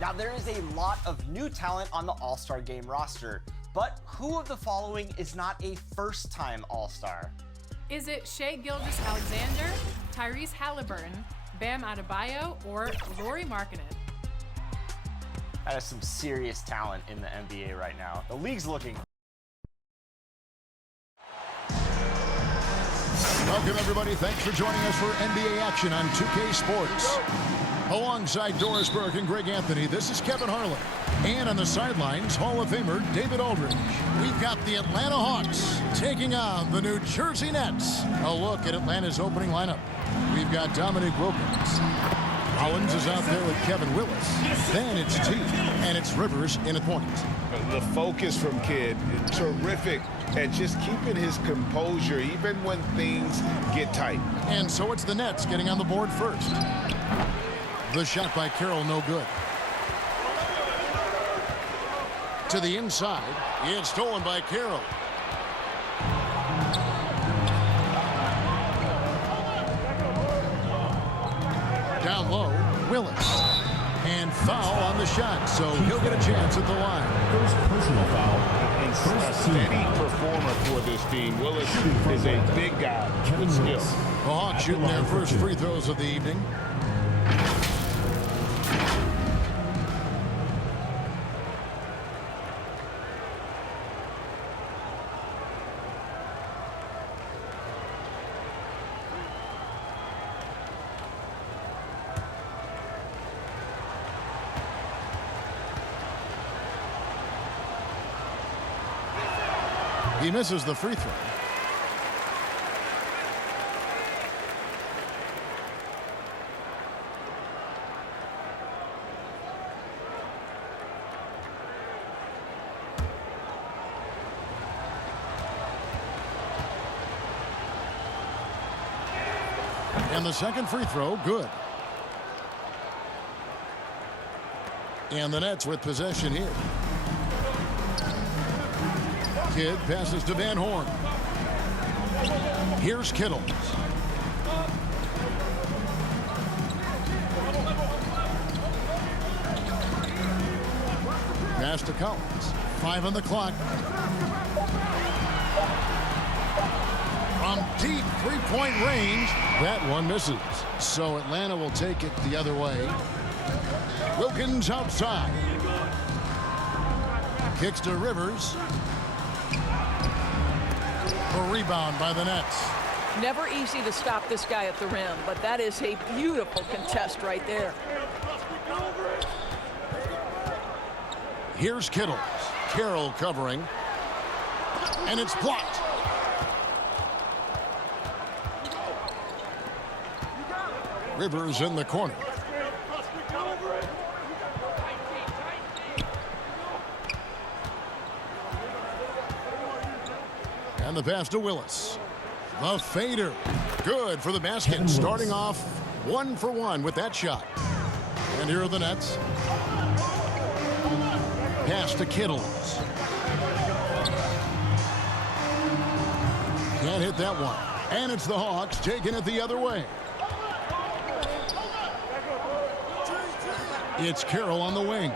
Now, there is a lot of new talent on the All-Star Game roster, but who of the following is not a first-time All-Star? Is it Shai Gilgeous-Alexander, Tyrese Halliburton, Bam Adebayo, or Lauri Markkanen? That is some serious talent in the NBA right now. The league's looking. Welcome, everybody. Thanks for joining us for NBA action on 2K Sports. Alongside Doris Burke and Greg Anthony, this is Kevin Harlan. And on the sidelines, Hall of Famer David Aldridge. We've got the Atlanta Hawks taking on the New Jersey Nets. A look at Atlanta's opening lineup. We've got Dominique Wilkins. Collins is out there with Kevin Willis. Then it's T, and it's Rivers in at point. The focus from Kidd, terrific at just keeping his composure even when things get tight. And so it's the Nets getting on the board first. The shot by Carroll, no good. To the inside, it's stolen by Carroll. Down low, Willis. And foul on the shot, so he'll get a chance at the line. First personal foul. And a steady performer for this team. Willis is a big guy with skill. The Hawks shooting their first free throws of the evening. He misses the free throw. And the second free throw, good. And the Nets with possession here. Kidd passes to Van Horn. Here's Kittle. Pass to Collins. 5 on the clock. From deep three-point range, that one misses. So Atlanta will take it the other way. Wilkins outside. Kicks to Rivers. A rebound by the Nets. Never easy to stop this guy at the rim, but that is a beautiful contest right there. Here's Kittle. Carroll covering. And it's blocked. Rivers in the corner. And the pass to Willis. The fader. Good for the basket. Starting off 1 for 1 with that shot. And here are the Nets. Pass to Kittles. Can't hit that one. And it's the Hawks taking it the other way. It's Carroll on the wing.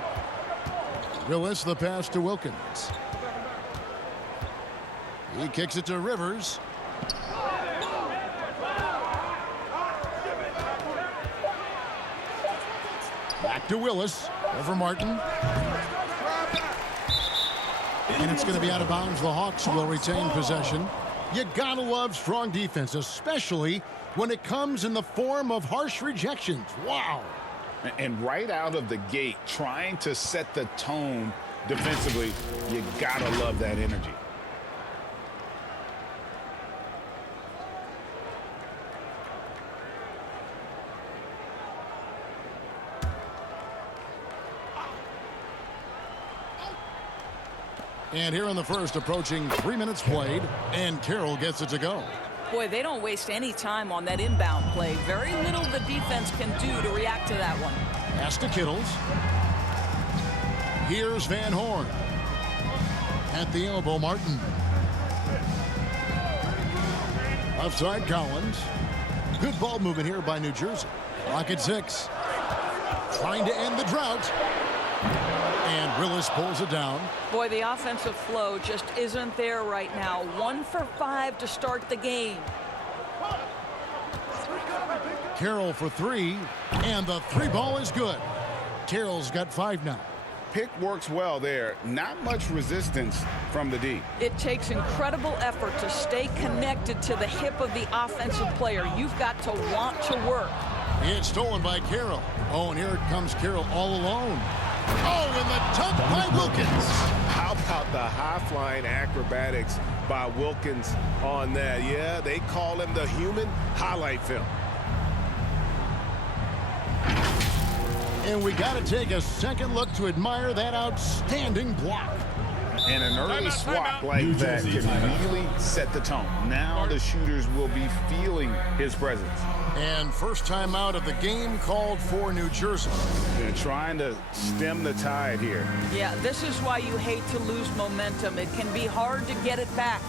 Willis, the pass to Wilkins. He kicks it to Rivers. Back to Willis. Over Martin. And it's going to be out of bounds. The Hawks will retain possession. You gotta love strong defense, especially when it comes in the form of harsh rejections. Wow. And right out of the gate, trying to set the tone defensively, you gotta love that energy. And here in the first, approaching 3 minutes played, and Carroll gets it to go. Boy, they don't waste any time on that inbound play. Very little the defense can do to react to that one. Pass to Kittles. Here's Van Horn. At the elbow, Martin. Offside, Collins. Good ball movement here by New Jersey. Clock at 6. Trying to end the drought. And Willis pulls it down. Boy, the offensive flow just isn't there right now. 1 for 5 to start the game. Carroll for 3, and the 3 ball is good. Carroll's got 5 now. Pick works well there. Not much resistance from the D. It takes incredible effort to stay connected to the hip of the offensive player. You've got to want to work. It's stolen by Carroll. Oh, and here it comes Carroll all alone. Oh, and the dunk by Wilkins. How about the high-flying acrobatics by Wilkins on that? Yeah, they call him the human highlight film. And we got to take a second look to admire that outstanding block. And an early swap like that can really set the tone. Now the shooters will be feeling his presence. And first time out of the game called for New Jersey. They're trying to stem the tide here. Yeah, this is why you hate to lose momentum. It can be hard to get it back.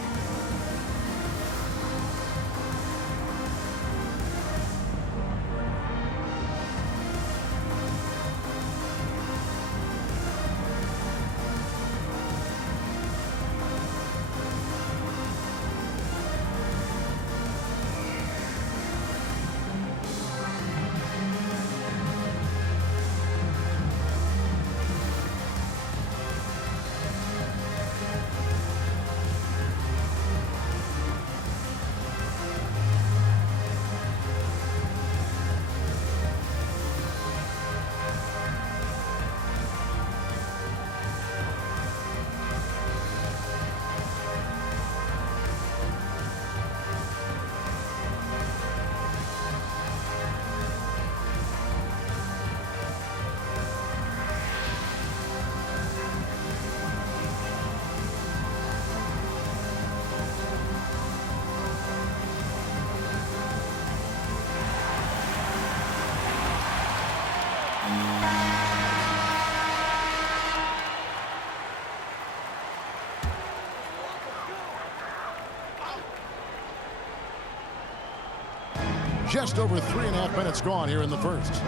Just over 3.5 minutes gone here in the first.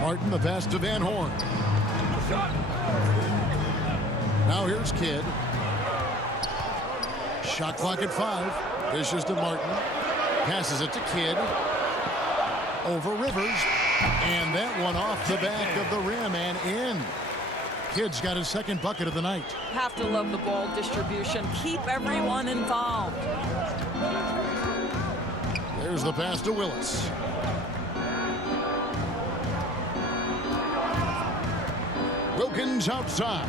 Martin, the pass to Van Horn. Now here's Kidd. Shot clock at 5. Dishes to Martin. Passes it to Kidd. Over Rivers. And that one off the back of the rim and in. Kidd's got his second bucket of the night. Have to love the ball distribution. Keep everyone involved. There's the pass to Willis. Wilkins outside.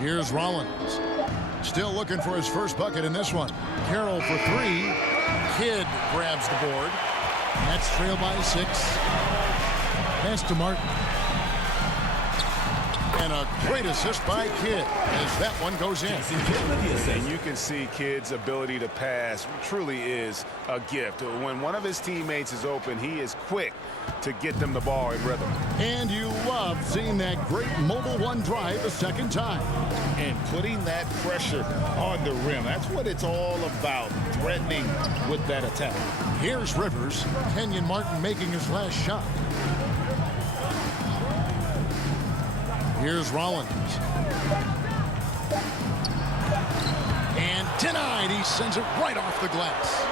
Here's Rollins. Still looking for his first bucket in this one. Carroll for 3. Kidd grabs the board. Nets trail by 6. Pass to Martin. And a great assist by Kidd as that one goes in. And you can see Kidd's ability to pass truly is a gift. When one of his teammates is open, he is quick to get them the ball in rhythm. And you love seeing that great Mobile One drive a second time. And putting that pressure on the rim. That's what it's all about, threatening with that attack. Here's Rivers. Kenyon Martin making his last shot. Here's Rollins. And denied. He sends it right off the glass.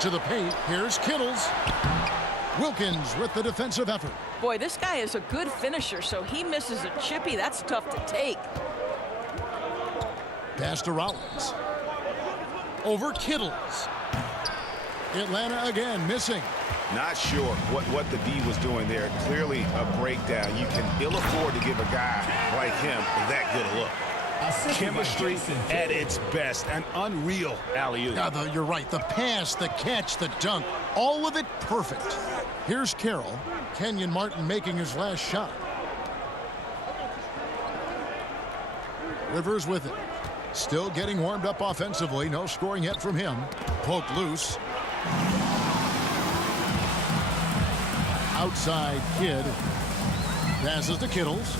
To the paint. Here's Kittles. Wilkins with the defensive effort. Boy, this guy is a good finisher, so he misses a chippy. That's tough to take. Pass to Rollins. Over Kittles. Atlanta again missing. Not sure what the D was doing there. Clearly a breakdown. You can ill afford to give a guy like him that good a look. Chemistry at its best. An unreal alley-oop. Yeah, you're right. The pass, the catch, the dunk, all of it perfect. Here's Carroll. Kenyon Martin making his last shot. Rivers with it. Still getting warmed up offensively. No scoring yet from him. Poked loose. Outside Kidd. Passes to Kittles.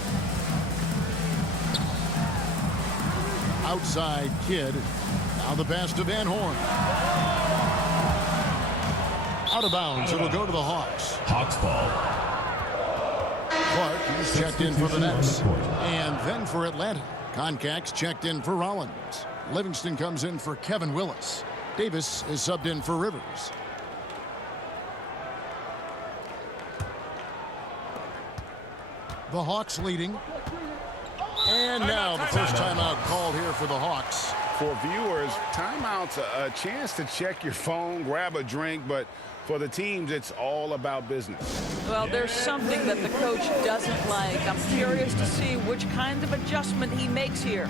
Outside Kidd. Now the pass to Van Horn. Out of bounds. It'll go to the Hawks. Hawks ball. Clark is checked in for the Nets. And then for Atlanta, Concac's checked in for Rollins. Livingston comes in for Kevin Willis. Davis is subbed in for Rivers. The Hawks leading. And now the first timeout called here for the Hawks. For viewers, timeout's a chance to check your phone, grab a drink, but for the teams, it's all about business. Well, there's something that the coach doesn't like. I'm curious to see which kind of adjustment he makes here.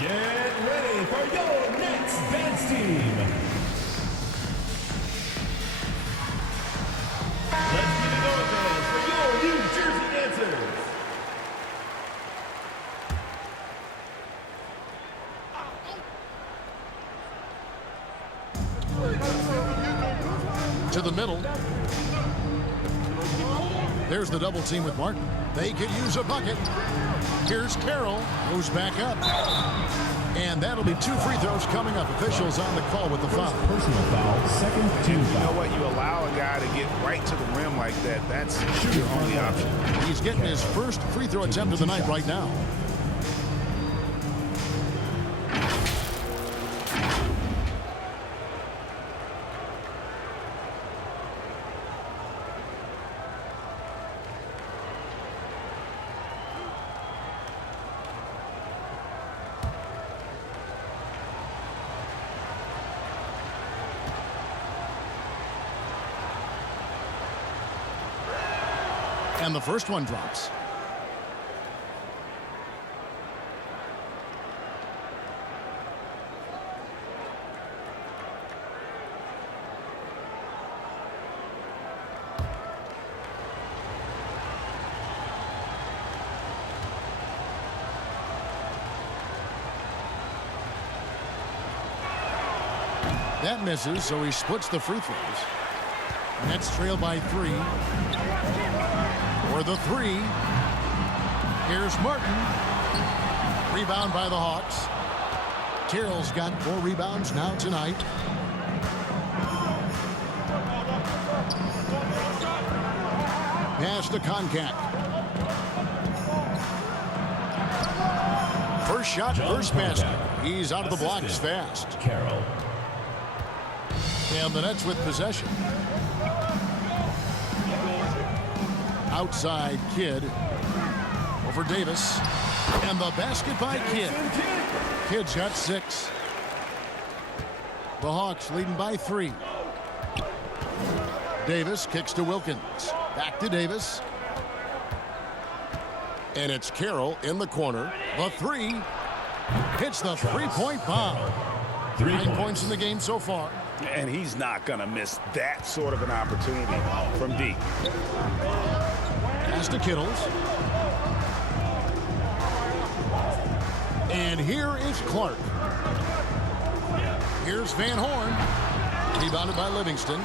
Get ready for your next dance team. Let's give it going, fans, for your New Jersey dancers. To the middle. There's the double team with Martin. They could use a bucket. Here's Carroll, goes back up. And that'll be 2 free throws coming up. Officials on the call with the foul. Personal foul, second team You know foul. what? You allow a guy to get right to the rim like that. That's your only option. He's getting his first free throw attempt of the night right now. And the first one drops. That misses, so he splits the free throws. Nets trail by 3. For the 3. Here's Martin. Rebound by the Hawks. Carroll's got 4 rebounds now tonight. Pass to Concac. First shot, first basket. He's out of the blocks fast. Carroll. And the Nets with possession. Outside Kidd. Over Davis. And the basket by Kidd. Kidd's got 6. The Hawks leading by 3. Davis kicks to Wilkins. Back to Davis. And it's Carroll in the corner. The 3. Hits the three-point bomb. 9 points in the game so far. And he's not going to miss that sort of an opportunity from deep. Pass to Kittles. And here is Clark. Here's Van Horn. Rebounded by Livingston.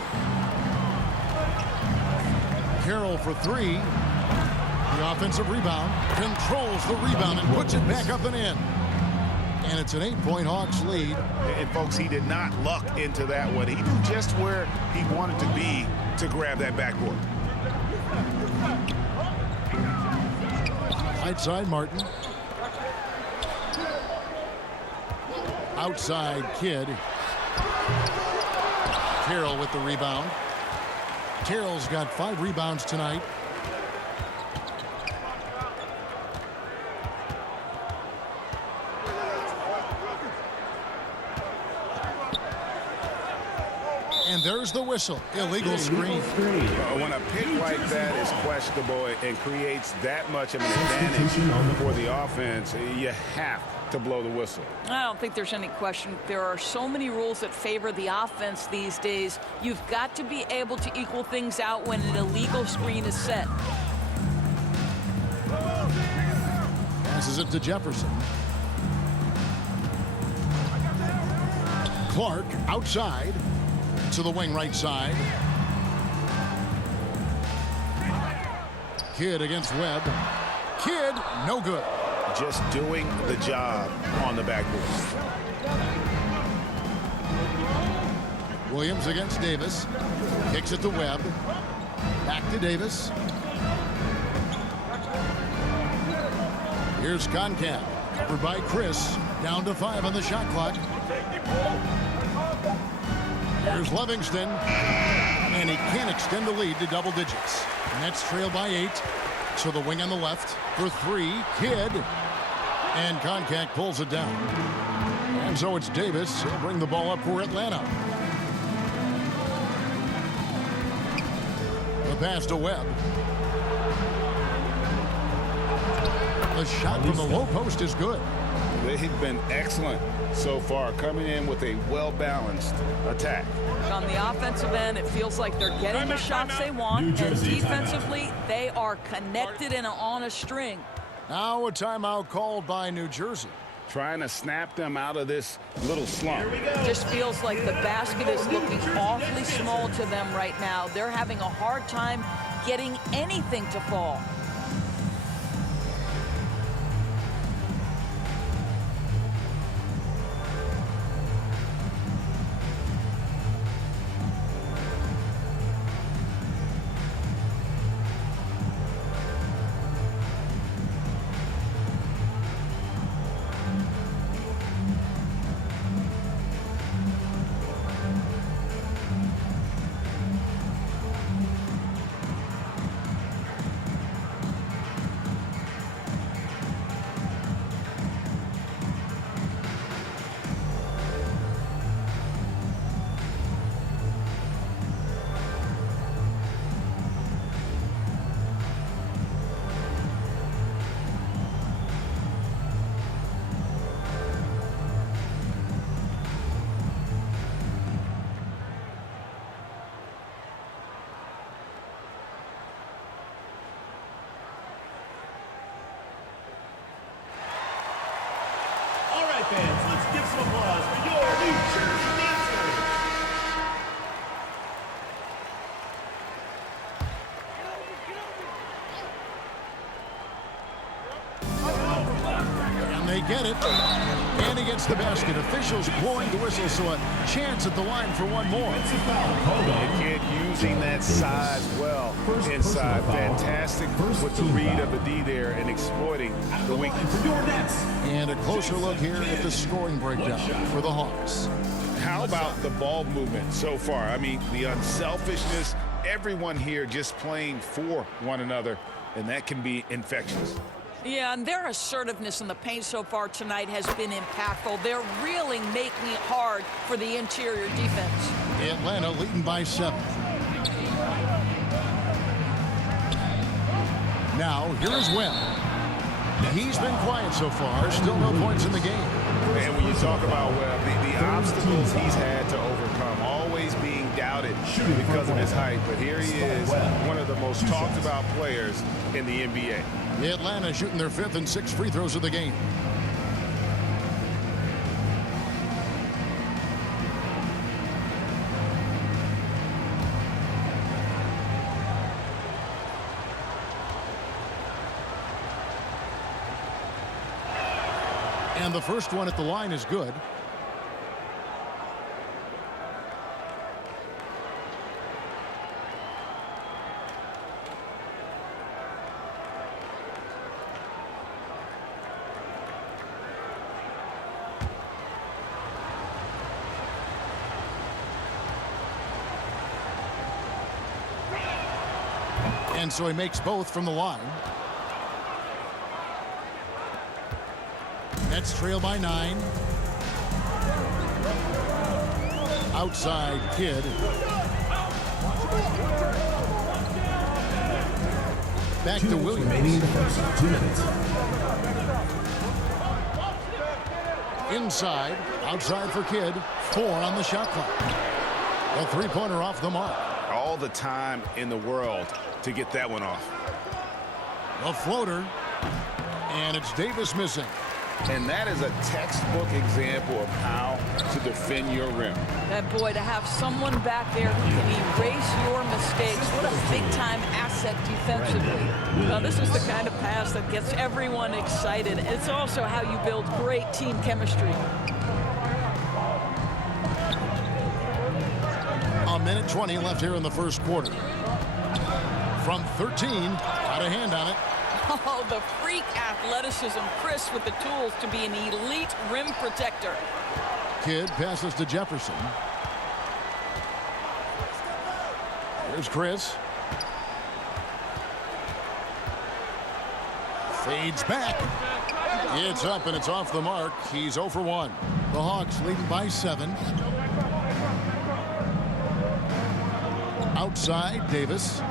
Carroll for 3. The offensive rebound. Controls the rebound and puts it back up and in. And it's an 8-point Hawks lead. And folks, he did not luck into that one. He knew just where he wanted to be to grab that backboard. Right side Martin. Outside Kidd. Carroll with the rebound. Carroll's got 5 rebounds tonight. And there's the whistle. Illegal screen. When a pick like that is questionable and creates that much of an advantage for the offense, you have to blow the whistle. I don't think there's any question. There are so many rules that favor the offense these days. You've got to be able to equal things out when an illegal screen is set. Passes it to Jefferson. Clark outside to the wing right side. Kidd against Webb. Kidd, no good. Just doing the job on the backboard. Williams against Davis. Kicks it to Webb. Back to Davis. Here's Concat. Covered by Chris. Down to 5 on the shot clock. Here's Livingston. And he can't extend the lead to double digits. Nets trail by 8. So the wing on the left for 3. Kidd. And Concat pulls it down. And so it's Davis. He'll bring the ball up for Atlanta. The pass to Webb. The shot from the low post is good. They've been excellent so far, coming in with a well-balanced attack. On the offensive end, it feels like they're getting the shots they want, and defensively, they are connected and on a string. Now a timeout called by New Jersey. Trying to snap them out of this little slump. Just feels like the basket is looking awfully small to them right now. They're having a hard time getting anything to fall. Fans, let's give some applause for your New Jersey dancers. And they get it. And he gets the basket. Officials blowing the whistle, so a chance at the line for one more. And Kidd using that size well inside. Fantastic with the read of the D there and exploiting the weakness. And a closer look here at the scoring breakdown for the Hawks. How about the ball movement so far? I mean, the unselfishness, everyone here just playing for one another, and that can be infectious. Yeah, and their assertiveness in the paint so far tonight has been impactful. They're really making it hard for the interior defense. Atlanta leading by 7. Now, here is Webb. He's been quiet so far. Still no points in the game. And when you talk about Webb, the obstacles he's had to overcome, always being doubted because of his height. But here he is, one of the most talked about players in the NBA. Atlanta shooting their 5th and 6th free throws of the game. And the first one at the line is good. And so he makes both from the line. Nets trail by 9. Outside Kidd. Back to Williams. Remaining in the first. 2 minutes. Inside. Outside for Kidd. 4 on the shot clock. A three-pointer off the mark. All the time in the world to get that one off. A floater. And it's Davis missing. And that is a textbook example of how to defend your rim. That boy, to have someone back there who can erase your mistakes, what a big-time asset defensively. Now, this is the kind of pass that gets everyone excited. It's also how you build great team chemistry. A minute 20 left here in the first quarter. From 13, got a hand on it. Oh, the freak athleticism. Chris with the tools to be an elite rim protector. Kidd passes to Jefferson. Here's Chris. Fades back. It's up and it's off the mark. He's 0 for 1. The Hawks leading by 7. Outside, Davis.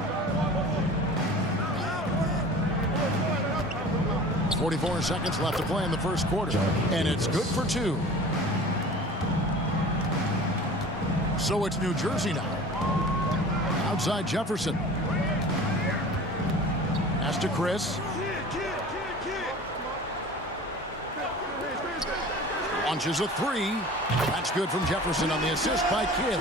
44 seconds left to play in the first quarter. And it's good for 2. So it's New Jersey now. Outside Jefferson. Pass to Chris. Launches a 3. That's good from Jefferson on the assist by Kidd.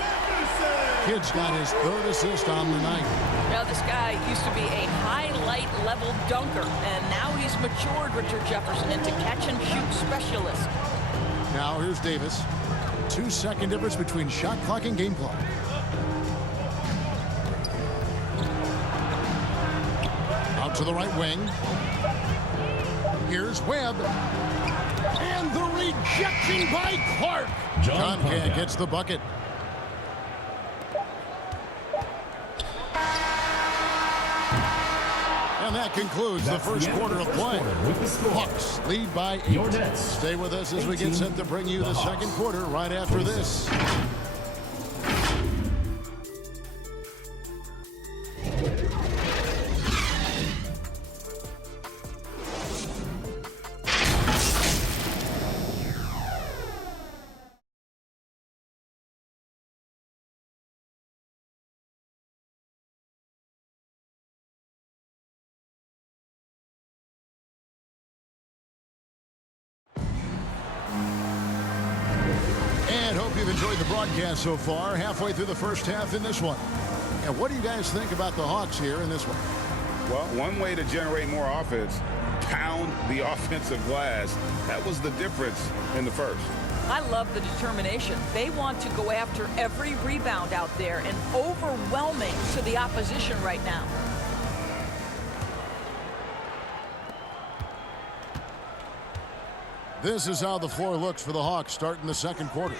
Kidd's got his 3rd assist on the night. Now, this guy used to be a highlight-level dunker, and now he's matured, Richard Jefferson, into catch-and-shoot specialist. Now here's Davis. 2-second difference between shot clock and game clock. Out to the right wing. Here's Webb. And the rejection by Clark. John Concat gets the bucket. And that concludes the first quarter of play. Hawks lead by 8. Stay with us as we get set to bring you the second quarter right after this. Hope you've enjoyed the broadcast so far. Halfway through the first half in this one. And what do you guys think about the Hawks here in this one? Well, one way to generate more offense, pound the offensive glass. That was the difference in the first. I love the determination. They want to go after every rebound out there and overwhelming to the opposition right now. This is how the floor looks for the Hawks starting the second quarter.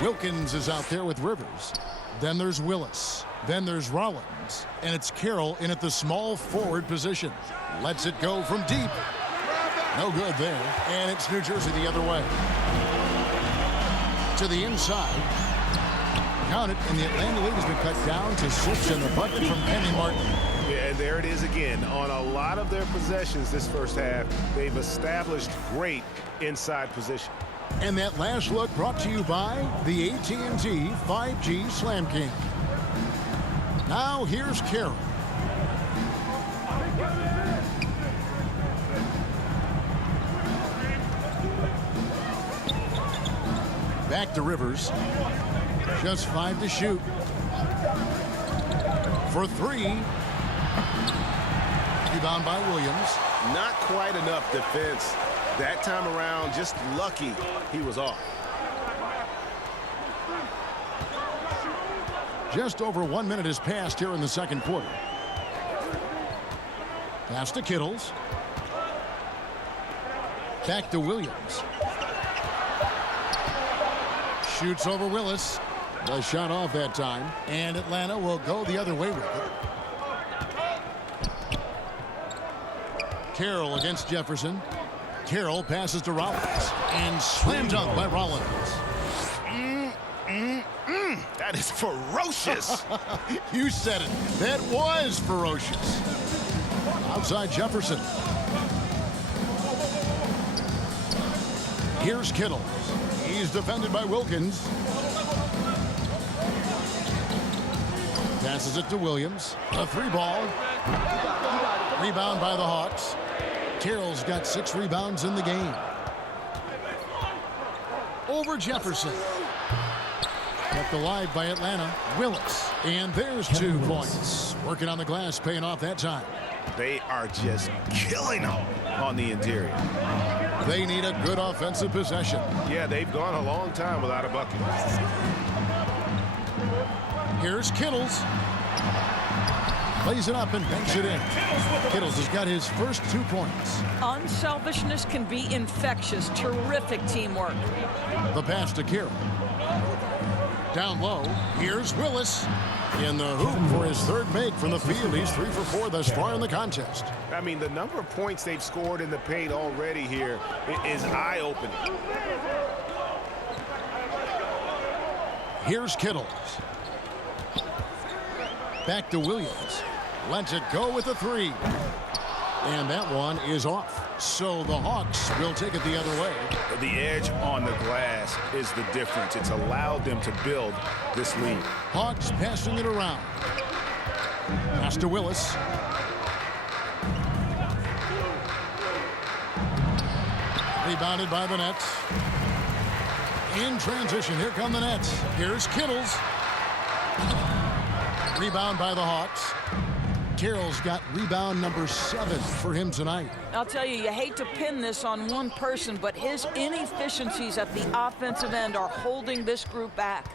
Wilkins is out there with Rivers. Then there's Willis. Then there's Rollins. And it's Carroll in at the small forward position. Lets it go from deep. No good there. And it's New Jersey the other way. To the inside. Count it, and the Atlanta lead has been cut down to 6, and the bucket from Kenny Martin. Yeah, and there it is again. On a lot of their possessions this first half, they've established great inside position. And that last look brought to you by the AT&T 5G Slam King. Now here's Carroll. Back to Rivers. Just 5 to shoot. For 3. Rebound by Williams. Not quite enough defense that time around. Just lucky he was off. Just over 1 minute has passed here in the second quarter. Pass to Kittles. Back to Williams. Shoots over Willis. The shot off that time. And Atlanta will go the other way with it. Carroll against Jefferson. Carroll passes to Rollins and slam dunk by Rollins. That is ferocious. You said it. That was ferocious. Outside Jefferson. Here's Kittle. He's defended by Wilkins. Passes it to Williams. A 3-ball. Rebound by the Hawks. Carroll's got 6 rebounds in the game. Over Jefferson. Kept alive by Atlanta. Willis. And there's 2 points. Working on the glass, paying off that time. They are just killing them on the interior. They need a good offensive possession. Yeah, they've gone a long time without a bucket. Here's Kittles. Plays it up and banks it in. Kittles has got his first 2 points. Unselfishness can be infectious. Terrific teamwork. The pass to Carroll. Down low. Here's Willis. In the hoop for his 3rd make from the field. He's 3 for 4 thus far in the contest. I mean, the number of points they've scored in the paint already here is eye-opening. Here's Kittles. Back to Williams. Lets it go with a 3. And that one is off. So the Hawks will take it the other way. The edge on the glass is the difference. It's allowed them to build this lead. Hawks passing it around. Pass to Willis. Rebounded by the Nets. In transition, here come the Nets. Here's Kittles. Rebound by the Hawks. Carroll's got rebound number 7 for him tonight. I'll tell you, you hate to pin this on one person, but his inefficiencies at the offensive end are holding this group back.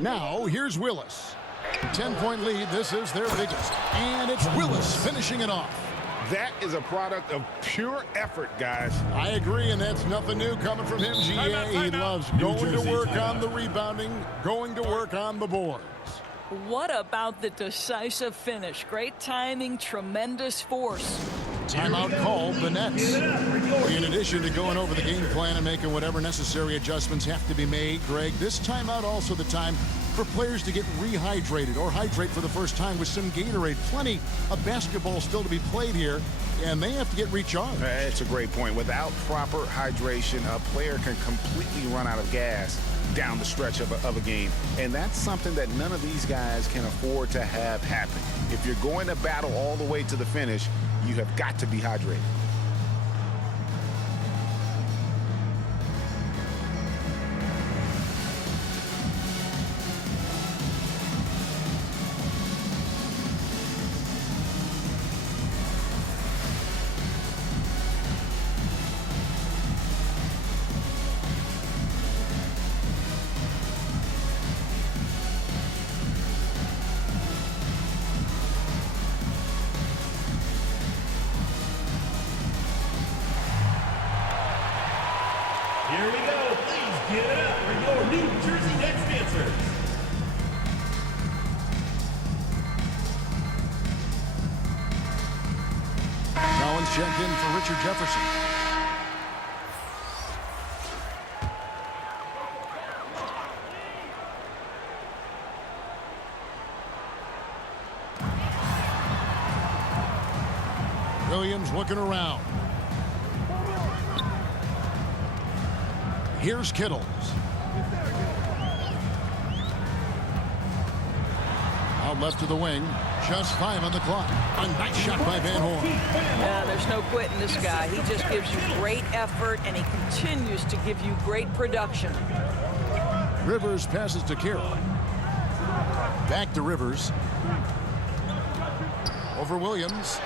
Now, here's Willis. 10-point lead. This is their biggest. And it's Willis finishing it off. That is a product of pure effort, guys. I agree, and that's nothing new coming from him, GA. He loves going to work on the rebounding, going to work on the boards. What about the decisive finish? Great timing, tremendous force. Timeout called the Nets. In addition to going over the game plan and making whatever necessary adjustments have to be made, Greg, this timeout also the time for players to get rehydrated or hydrate for the first time with some Gatorade. Plenty of basketball still to be played here, and they have to get recharged. That's a great point. Without proper hydration, a player can completely run out of gas down the stretch of a game. And that's something that none of these guys can afford to have happen. If you're going to battle all the way to the finish, you have got to be hydrated. Here we go. Please give it up for your New Jersey Nets dancers. Collins checked in for Richard Jefferson. Williams looking around. Here's Kittles. Out left to the wing. Just 5 on the clock. A nice shot by Van Horn. Yeah, there's no quitting this guy. He just gives you great effort, and he continues to give you great production. Rivers passes to Carroll. Back to Rivers. Over Williams.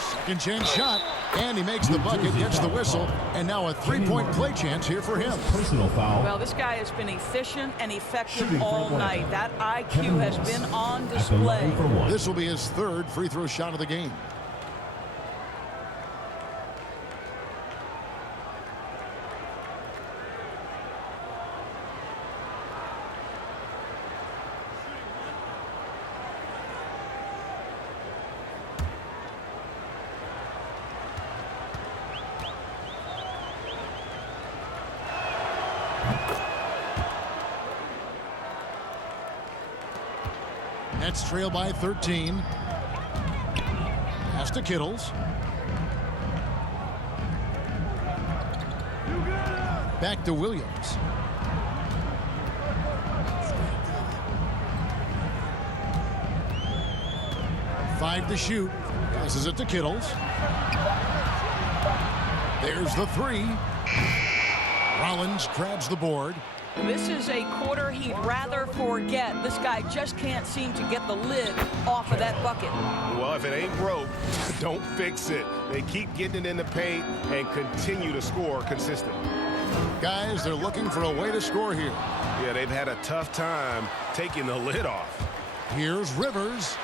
Second chance shot. And he makes the bucket, gets the whistle, and now a 3-point play chance here for him. Personal foul. Well, this guy has been efficient and effective all night. That IQ has been on display. This will be his 3rd free throw shot of the game. Nets trail by 13. Pass to Kittles. Back to Williams. Five to shoot. Passes it to Kittles. There's the three. Rollins grabs the board. This is a quarter he'd rather forget. This guy just can't seem to get the lid off of that bucket. Well, if it ain't broke, don't fix it. They keep getting it in the paint and continue to score consistently. Guys, they're looking for a way to score here. Yeah, they've had a tough time taking the lid off. Here's Rivers.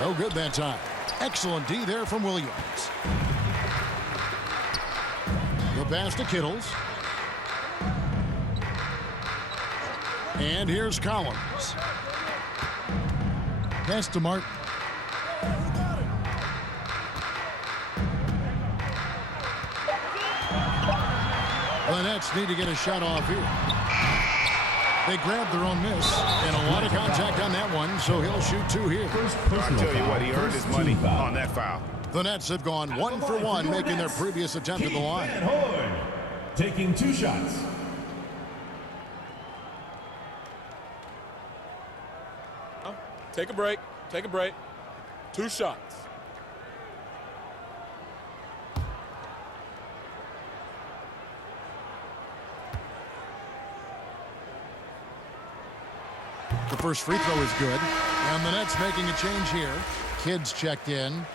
No good that time. Excellent D there from Williams. The pass to Kittles. And here's Collins. Pass to Martin. The Nets need to get a shot off here. They grabbed their own miss, and a lot of contact on that one, so he'll shoot two here. I'll tell you what, he earned his money on that foul. The Nets have gone 1 for 1, making their previous attempt at the line. Van Horn taking 2 shots. Take a break. Take a break. 2 shots. The first free throw is good. And the Nets making a change here. Kids checked in.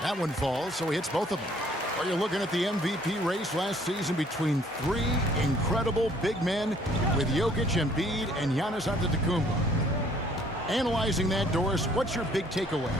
That one falls, so he hits both of them. Are you looking at the MVP race last season between 3 incredible big men with Jokic, Embiid, and Giannis Antetokounmpo? Analyzing that, Doris, what's your big takeaway?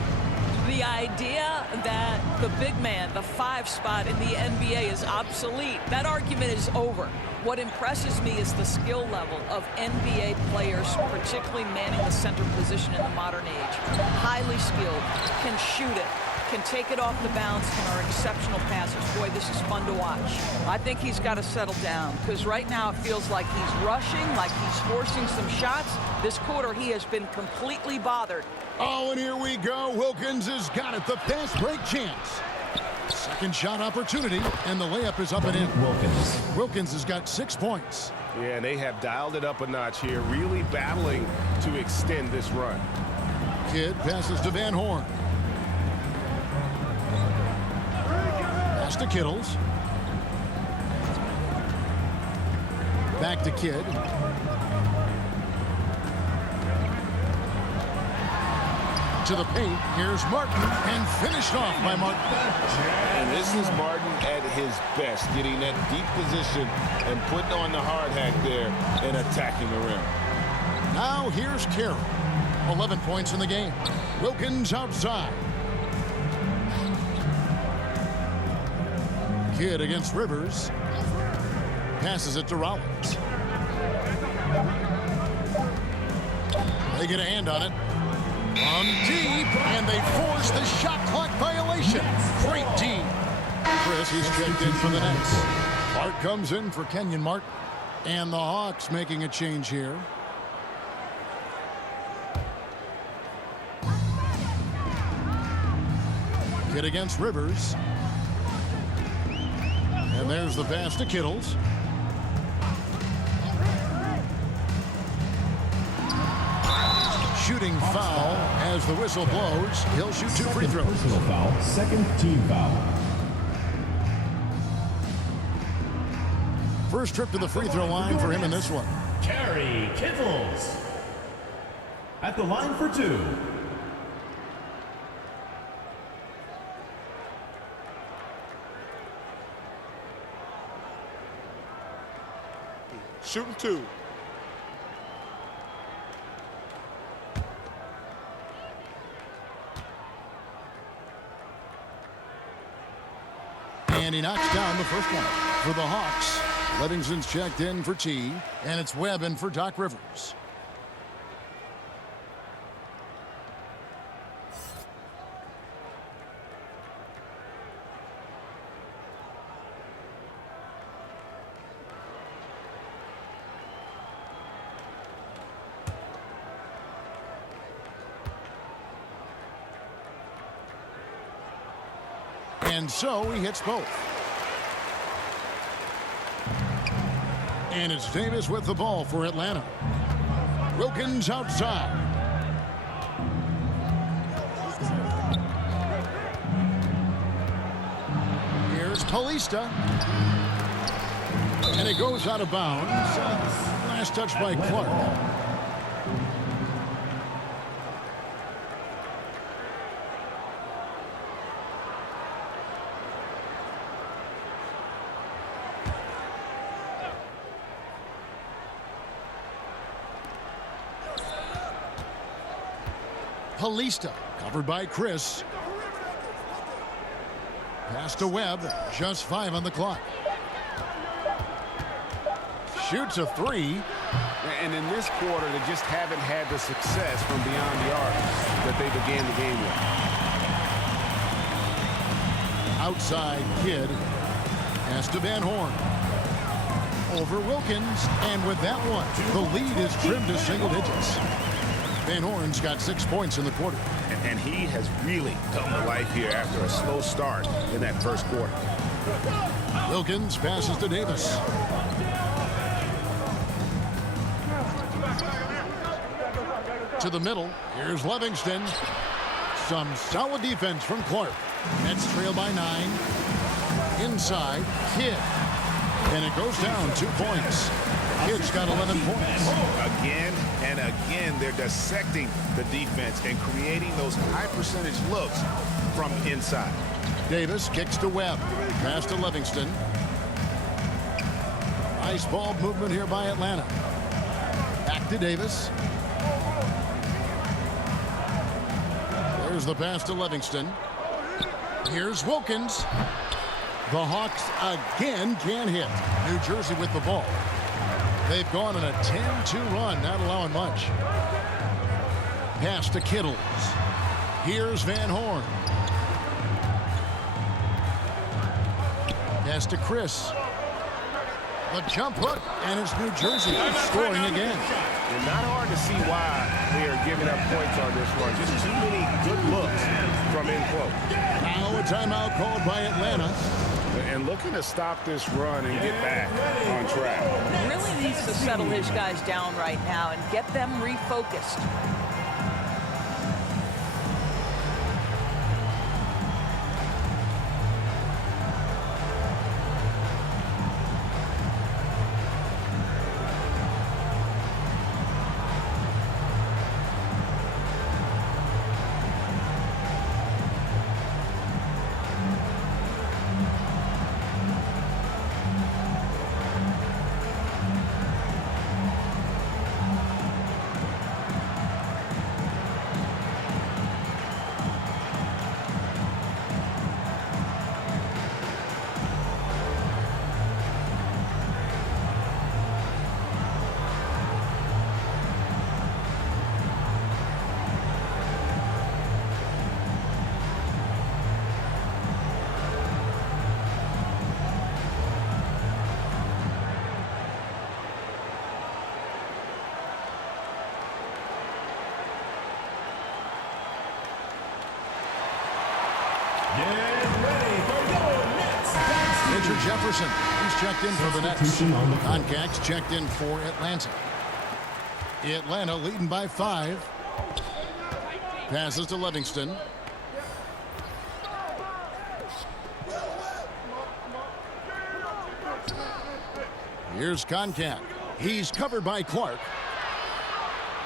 The idea that the big man, the 5 spot in the NBA is obsolete, that argument is over. What impresses me is the skill level of NBA players, particularly manning the center position in the modern age. Highly skilled, can shoot it, can take it off the bounce, and are exceptional passers. Boy, this is fun to watch. I think he's got to settle down, because right now it feels like he's rushing, like he's forcing some shots. This quarter, he has been completely bothered. Oh, and here we go. Wilkins has got it. The fast break chance. Second shot opportunity, and the layup is up and in. Wilkins has got 6 points. Yeah, and they have dialed it up a notch here, really battling to extend this run. Kidd passes to Van Horn. Pass to Kittles. Back to Kidd. To the paint. Here's Martin, and finished off by Martin. And this is Martin at his best, getting that deep position and putting on the hard hat there and attacking the rim. Now here's Carroll. 11 points in the game. Wilkins outside. Kidd against Rivers. Passes it to Rollins. They get a hand on it. From deep, and they force the shot clock violation. Great D. Chris, he's checked in for the Nets. Hart comes in for Kenyon Martin. And the Hawks making a change here. Kidd against Rivers. And there's the pass to Kittles. Shooting foul as the whistle blows. He'll shoot 2 free throws. Personal foul, second team foul. First trip to the free throw line for him in this one. Kerry Kittles at the line for 2. Shooting 2. And he knocks down the first one for the Hawks. Livingston's checked in for T, and it's Webb in for Doc Rivers. And so he hits both. And it's Davis with the ball for Atlanta. Wilkins outside. Here's Paulista. And it goes out of bounds. Last touch by Clark. Paulista, covered by Chris. Pass to Webb, just 5 on the clock. Shoots a 3. And in this quarter, they just haven't had the success from beyond the arc that they began the game with. Outside Kidd. Pass to Van Horn. Over Wilkins, and with that one, the lead is trimmed to single digits. Van Horn's got 6 points in the quarter. And he has really come to life here after a slow start in that first quarter. Wilkins passes to Davis. To the middle. Here's Livingston. Some solid defense from Clark. Nets trail by 9. Inside, Kidd. And it goes down 2 points. Kidd's got 11 points. Again and again, they're dissecting the defense and creating those high percentage looks from inside. Davis kicks to Webb. Pass to Livingston. Nice ball movement here by Atlanta. Back to Davis. There's the pass to Livingston. Here's Wilkins. The Hawks again can't hit. New Jersey with the ball. They've gone on a 10-2 run, not allowing much. Pass to Kittles. Here's Van Horn. Pass to Chris. The jump hook, and it's New Jersey scoring again. And not hard to see why they are giving up points on this run. Just too many good looks from in close. Now a timeout called by Atlanta. And looking to stop this run and get back on track. Really needs to settle his guys down right now and get them refocused. Pitcher Jefferson. He's checked in for the Nets. Concac's checked in for Atlanta. Atlanta leading by 5. Passes to Livingston. Here's Concac. He's covered by Clark.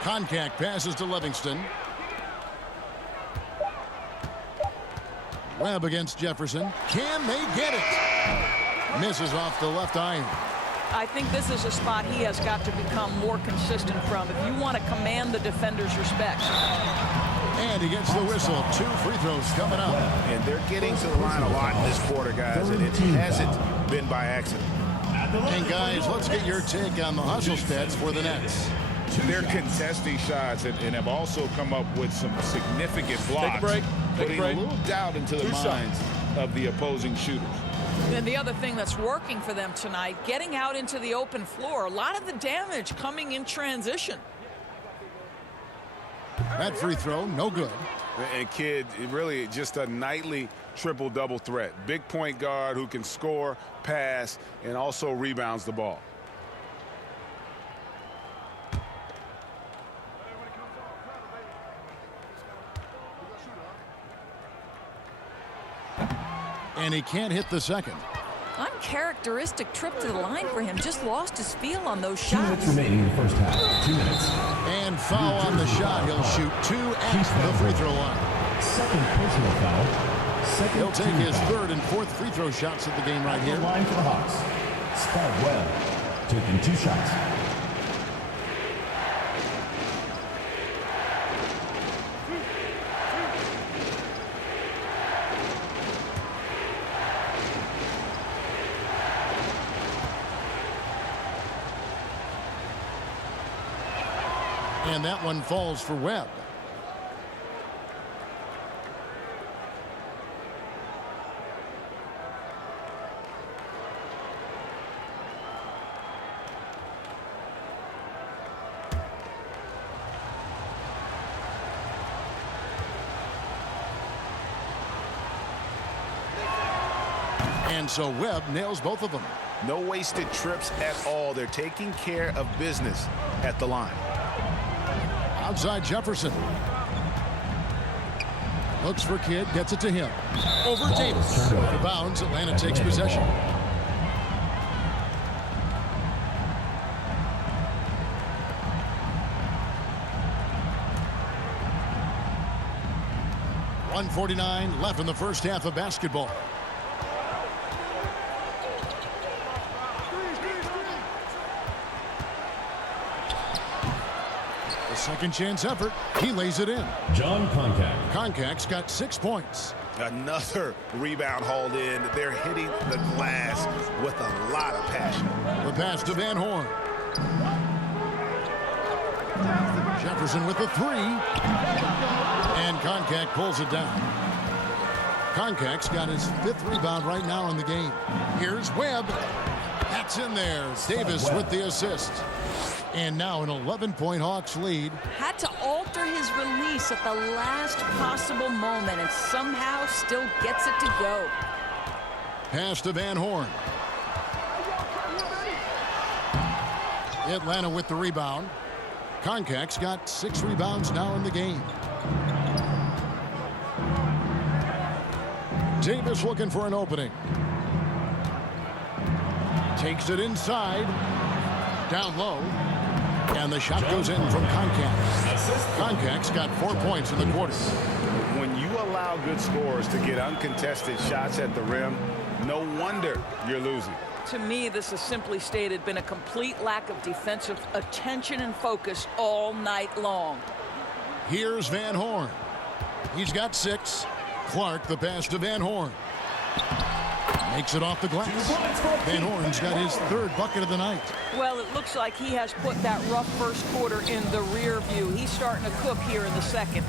Concac passes to Livingston. Webb against Jefferson. Can they get it? Misses off the left iron. I think this is a spot he has got to become more consistent from if you want to command the defender's respect. And he gets the whistle. 2 free throws coming up. And they're getting to the line a lot in this quarter, guys, and it hasn't been by accident. the line. And guys, let's get your take on the hustle stats for the Nets. They're contesting shots and have also come up with some significant blocks. Take a break. Putting a little doubt into the minds of the opposing shooters. And the other thing that's working for them tonight, getting out into the open floor. A lot of the damage coming in transition. That free throw, no good. And Kidd, really just a nightly triple-double threat. Big point guard who can score, pass, and also rebounds the ball. And he can't hit the second. Uncharacteristic trip to the line for him. Just lost his feel on those 2 minutes shots. remaining in the first half. 2 minutes. And foul on the shot. He'll shoot 2 at the free throw line. Second personal foul. Second He'll take team his foul. third and fourth free throw shots of the game right The here. line for the Hawks. Scott Webb taking 2 shots. And that one falls for Webb. And so Webb nails both of them. No wasted trips at all. They're taking care of business at the line. Outside Jefferson. Looks for Kidd, gets it to him. Over Davis. Out of bounds, Atlanta takes possession. .149 left in the first half of basketball. Second chance effort. He lays it in. John Koncak. Koncak's got 6 points. Another rebound hauled in. They're hitting the glass with a lot of passion. The pass to Van Horn. Jefferson with the 3. And Koncak pulls it down. Koncak's got his 5th rebound right now in the game. Here's Webb. That's in there. Davis with the assist. And now an 11-point Hawks lead. Had to alter his release at the last possible moment and somehow still gets it to go. Pass to Van Horn. Atlanta with the rebound. Koncak's got 6 rebounds now in the game. Davis looking for an opening. Takes it inside. Down low. And the shot goes in from Koncak. Koncak's got 4 points in the quarter. When you allow good scorers to get uncontested shots at the rim, no wonder you're losing. To me, this has simply stated been a complete lack of defensive attention and focus all night long. Here's Van Horn. He's got 6. Clark the pass to Van Horn. Makes it off the glass. Van Horn's got his 3rd bucket of the night. Well, it looks like he has put that rough first quarter in the rear view. He's starting to cook here in the second.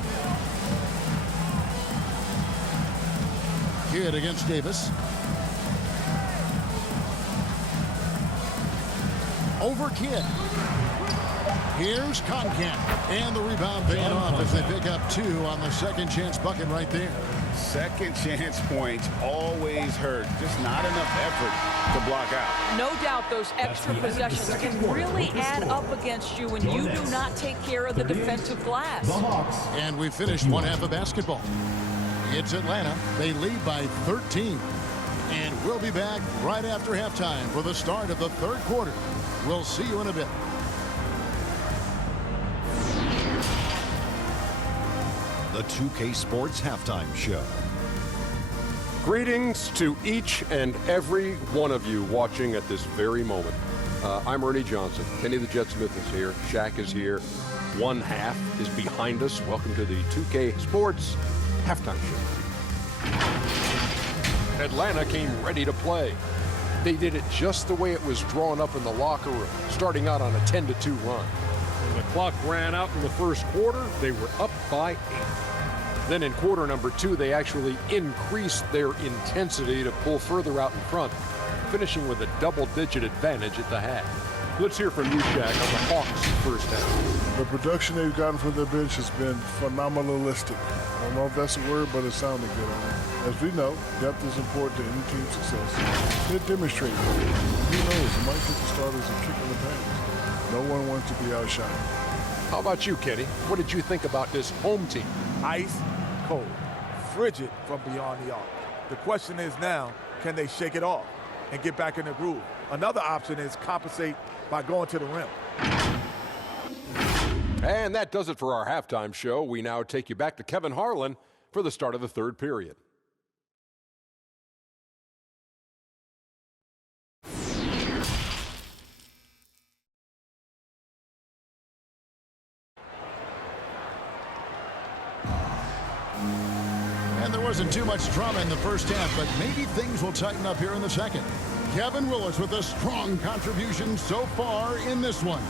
Kidd against Davis. Over Kidd. Here's Koncak. And the rebound paying off as they pick up 2 on the second chance bucket right there. Second chance points always hurt. Just not enough effort to block out. No doubt those extra possessions can really add up against you when you do not take care of the defensive glass. The Hawks. And we finished one half of basketball. It's Atlanta. They lead by 13. And we'll be back right after halftime for the start of the 3rd quarter. We'll see you in a bit. The 2K Sports Halftime Show. Greetings to each and every one of you watching at this very moment. I'm Ernie Johnson. Kenny the Jet Smith is here. Shaq is here. One half is behind us. Welcome to the 2K Sports Halftime Show. Atlanta came ready to play. They did it just the way it was drawn up in the locker room, starting out on a 10-2 run. When the clock ran out in the first quarter, they were up by 8. Then in quarter number 2, they actually increased their intensity to pull further out in front, finishing with a double-digit advantage at the half. Let's hear from you, Shaq, on the Hawks' first half. The production they've gotten from their bench has been phenomenalistic. I don't know if that's a word, but it sounded good. As we know, depth is important to any team's success. They're demonstrating it. Who knows? It might give the starters a kick in the pants. No one wants to be outshined. How about you, Kenny? What did you think about this home team? Ice cold, frigid from beyond the arc. The question is now, can they shake it off and get back in the groove? Another option is compensate by going to the rim. And that does it for our halftime show. We now take you back to Kevin Harlan for the start of the third period. And there wasn't too much drama in the first half, but maybe things will tighten up here in the second. Kevin Willis with a strong contribution so far in this one.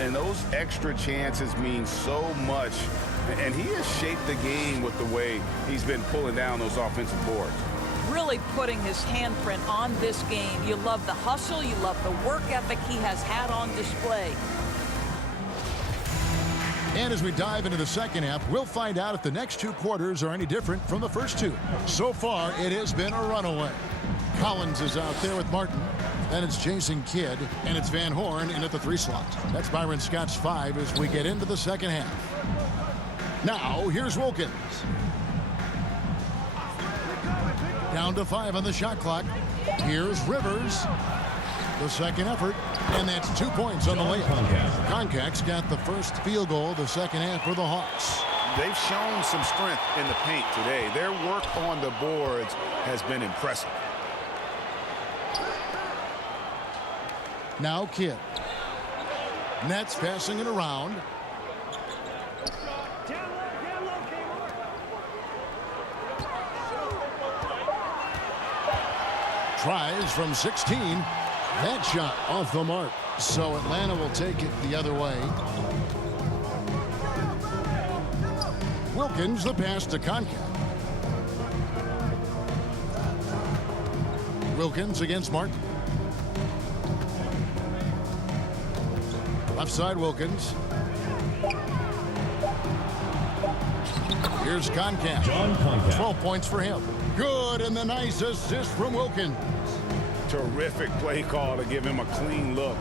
And those extra chances mean so much. And he has shaped the game with the way he's been pulling down those offensive boards. Really putting his handprint on this game. You love the hustle. You love the work ethic he has had on display. And as we dive into the second half, we'll find out if the next 2 quarters are any different from the first 2. So far, it has been a runaway. Collins is out there with Martin. Then it's Jason Kidd, and it's Van Horn in at the 3 slot. That's Byron Scott's 5 as we get into the second half. Now, here's Wilkins. Down to 5 on the shot clock. Here's Rivers. The second effort, and that's 2 points on the layup. Koncak's got the first field goal of the second half for the Hawks. They've shown some strength in the paint today. Their work on the boards has been impressive. Now Kidd. Nets passing it around. Tries from 16. That shot off the mark. So Atlanta will take it the other way. Wilkins the pass to Koncak. Wilkins against Martin. Left side Wilkins. Here's Koncak. 12 points for him. Good, and the nice assist from Wilkins. Terrific play call to give him a clean look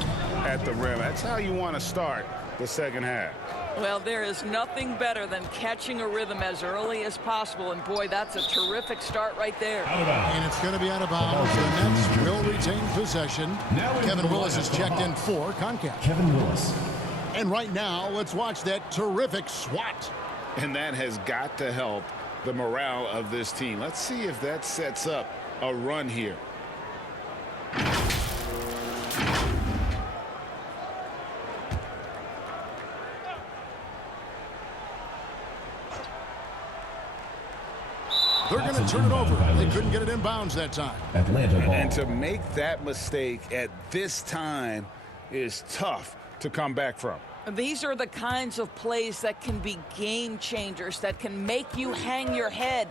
at the rim. That's how you want to start the second half. Well, there is nothing better than catching a rhythm as early as possible. And, boy, that's a terrific start right there. And it's going to be out of bounds. The Nets will retain possession. Kevin Willis is checked in for Koncak. Kevin Willis. And right now, let's watch that terrific swat. And that has got to help the morale of this team. Let's see if that sets up a run here. They're going to turn it over. They couldn't get it in bounds that time. Atlanta ball. And to make that mistake at this time is tough to come back from. These are the kinds of plays that can be game changers, that can make you hang your head.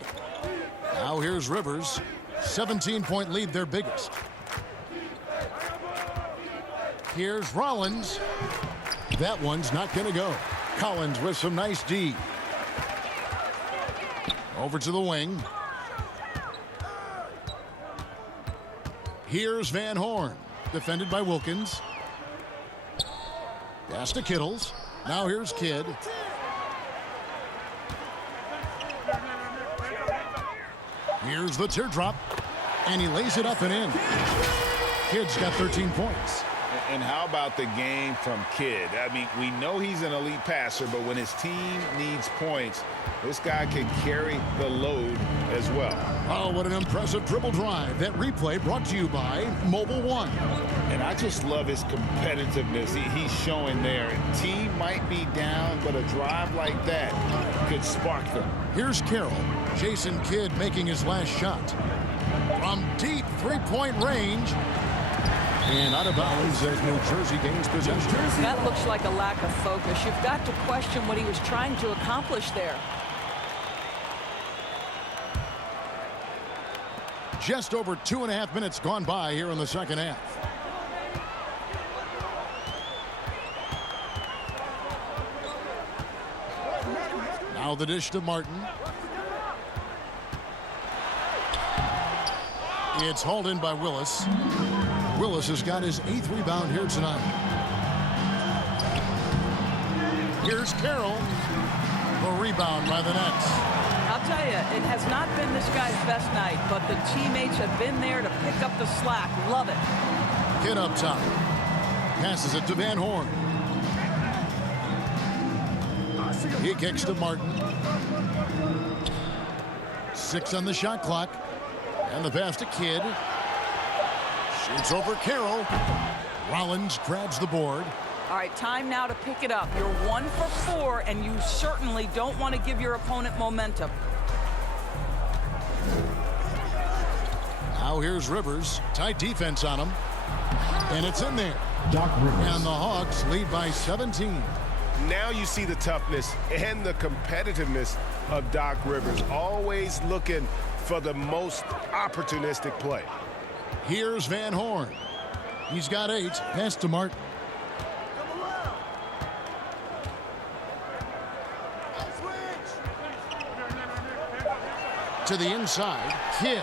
Now here's Rivers. 17-point lead, their biggest. Here's Rollins. That one's not going to go. Collins with some nice D. Over to the wing. Here's Van Horn. Defended by Wilkins. Pass to Kittles. Now here's Kidd. Here's the teardrop. And he lays it up and in. Kidd's got 13 points. And how about the game from Kidd? I mean, we know he's an elite passer, but when his team needs points, this guy can carry the load as well. Oh, what an impressive dribble drive. That replay brought to you by Mobile One. And I just love his competitiveness he's showing there. Team might be down, but a drive like that could spark them. Here's Carroll. Jason Kidd making his last shot. From deep 3-point range, And out of bounds as New Jersey gains possession. That looks like a lack of focus. You've got to question what he was trying to accomplish there. Just over 2.5 minutes gone by here in the second half. Now the dish to Martin. It's hauled in by Willis. Willis has got his 8th rebound here tonight. Here's Carroll. The rebound by the Nets. I'll tell you, it has not been this guy's best night, but the teammates have been there to pick up the slack. Love it. Kid up top. Passes it to Van Horn. He kicks to Martin. 6 on the shot clock. And the pass to Kidd. Shoots over Carroll. Rollins grabs the board. All right, time now to pick it up. You're 1 for 4, and you certainly don't want to give your opponent momentum. Now here's Rivers. Tight defense on him. And it's in there. Doc Rivers. And the Hawks lead by 17. Now you see the toughness and the competitiveness of Doc Rivers. Always looking for the most opportunistic play. Here's Van Horn. He's got 8. Pass to Martin. To the inside. Kidd.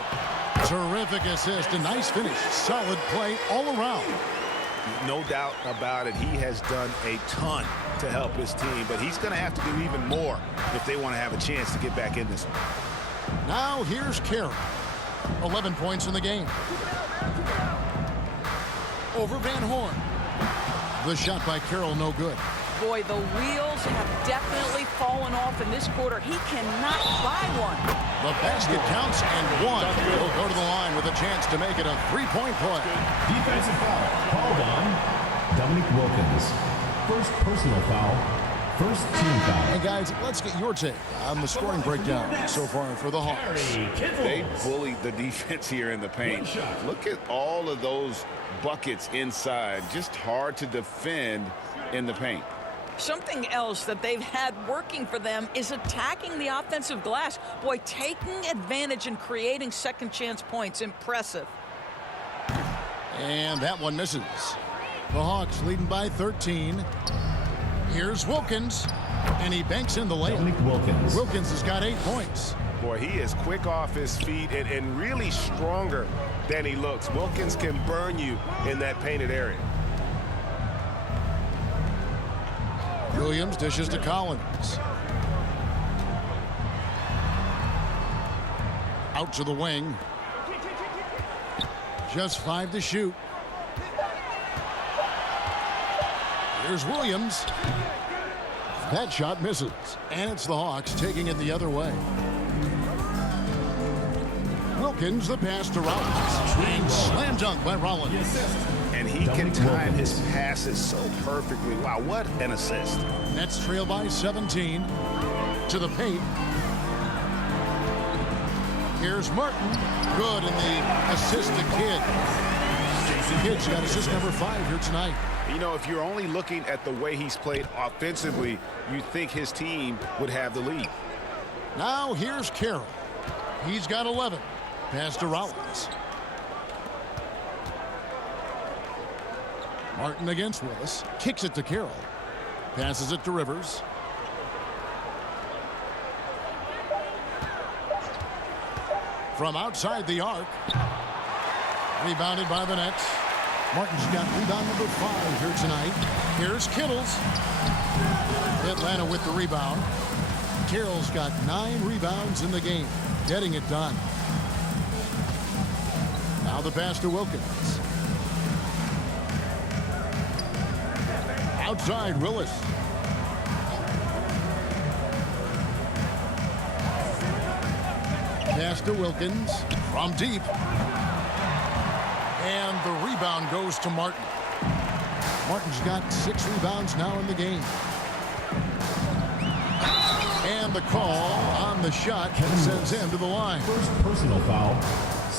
Terrific assist. A nice finish. Solid play all around. No doubt about it. He has done a ton to help his team, but he's going to have to do even more if they want to have a chance to get back in this one. Now here's Carroll. 11 points in the game. Over Van Horn. The shot by Carroll, no good. Boy, the wheels have definitely fallen off in this quarter. He cannot buy one. The basket counts and 1. He'll go to the line with a chance to make it a 3-point play. Defensive foul called on Dominique Wilkins. First personal foul. First team foul. Hey guys, let's get your take on the scoring breakdown so far for the Hawks. They bullied the defense here in the paint. Look at all of those buckets inside. Just hard to defend in the paint. Something else that they've had working for them is attacking the offensive glass. Boy, taking advantage and creating second chance points. Impressive. And that one misses. The Hawks leading by 13. Here's Wilkins. And he banks in the layup. Wilkins has got 8 points. Boy, he is quick off his feet and really stronger than he looks. Wilkins can burn you in that painted area. Williams dishes to Collins. Out to the wing. Just 5 to shoot. Here's Williams. That shot misses. And it's the Hawks taking it the other way. Wilkins, the pass to Rollins. And slam dunk by Rollins. And he can time his passes so perfectly. Wow, what an assist. Nets trail by 17. To the paint. Here's Martin. Good in the assist to Kidd. Kidd's got assist number 5 here tonight. You know, if you're only looking at the way he's played offensively, you'd think his team would have the lead. Now here's Carroll. He's got 11. Pass to Rollins. Martin against Willis. Kicks it to Carroll. Passes it to Rivers. From outside the arc. Rebounded by the Nets. Martin's got rebound number 5 here tonight. Here's Kittles. Atlanta with the rebound. Carroll's got 9 rebounds in the game. Getting it done. Now the pass to Wilkins. Outside Willis. Pass to Wilkins from deep. And the rebound goes to Martin. Martin's got 6 rebounds now in the game. And the call on the shot sends him to the line. First personal foul,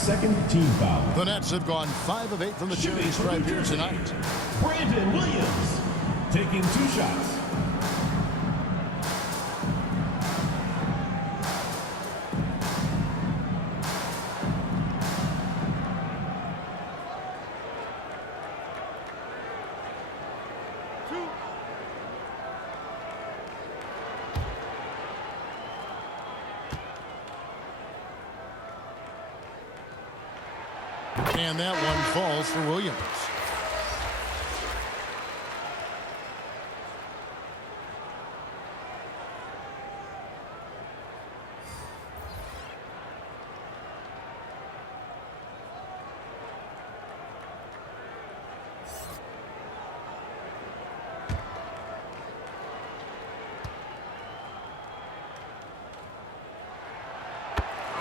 second team foul. The Nets have gone 5 of 8 from the charity stripe here tonight. Brandon Williams taking 2 shots. And that one falls for Williams.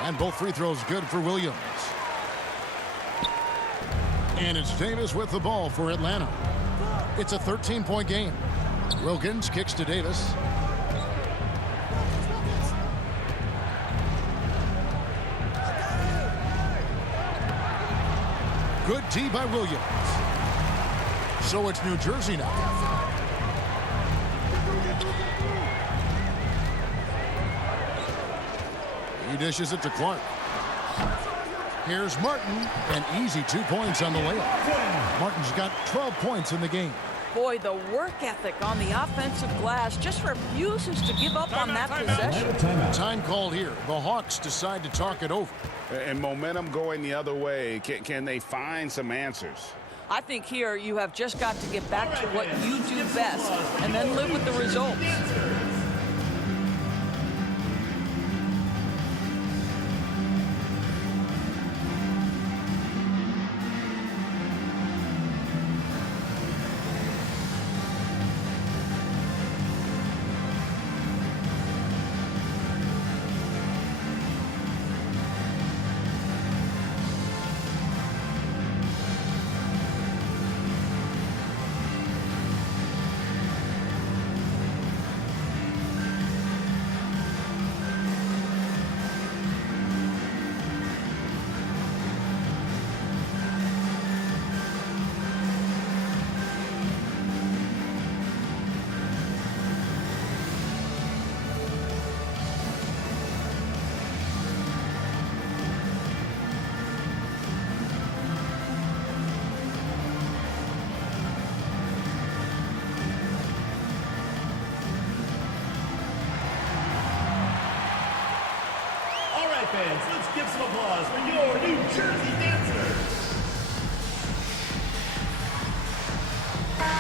And both free throws good for Williams. And it's Davis with the ball for Atlanta. It's a 13-point game. Wilkins kicks to Davis. Good D by Williams. So it's New Jersey now. He dishes it to Clark. Here's Martin, an easy 2 points on the layup. Martin's got 12 points in the game. Boy, the work ethic on the offensive glass just refuses to give up on that possession. Time called here. The Hawks decide to talk it over. And momentum going the other way. Can they find some answers? I think here you have just got to get back to what you do best and then live with the results. Fans, let's give some applause for your New Jersey dancers.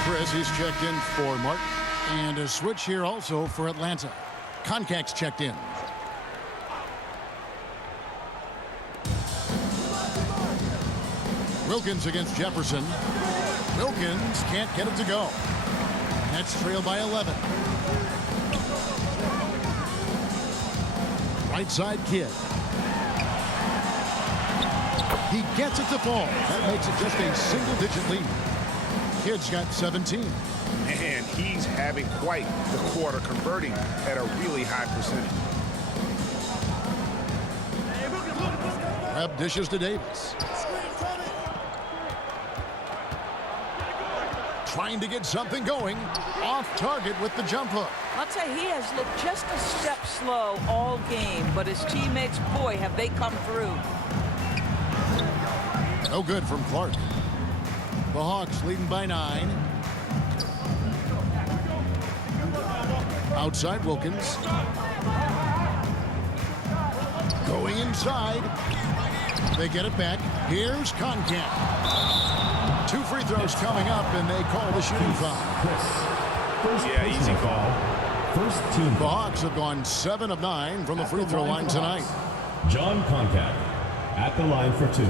Chris, he's checked in for Martin. And a switch here also for Atlanta. Koncak's checked in. Wilkins against Jefferson. Wilkins can't get it to go. Nets trail by 11. Right side Kidd. He gets it to fall. That makes it just a single-digit lead. Kidd's got 17. And he's having quite the quarter, converting at a really high percentage. Webb dishes to Davis. Trying to get something going. Off target with the jump hook. I'll tell you, he has looked just a step slow all game, but his teammates, boy, have they come through. No good from Clark. The Hawks leading by 9. Outside Wilkins. Going inside. They get it back. Here's Koncak. 2 free throws coming up, and they call the shooting foul. Yeah, easy call. First team. The Hawks have gone 7 of 9 from the free throw line tonight. John Koncak at the line for 2.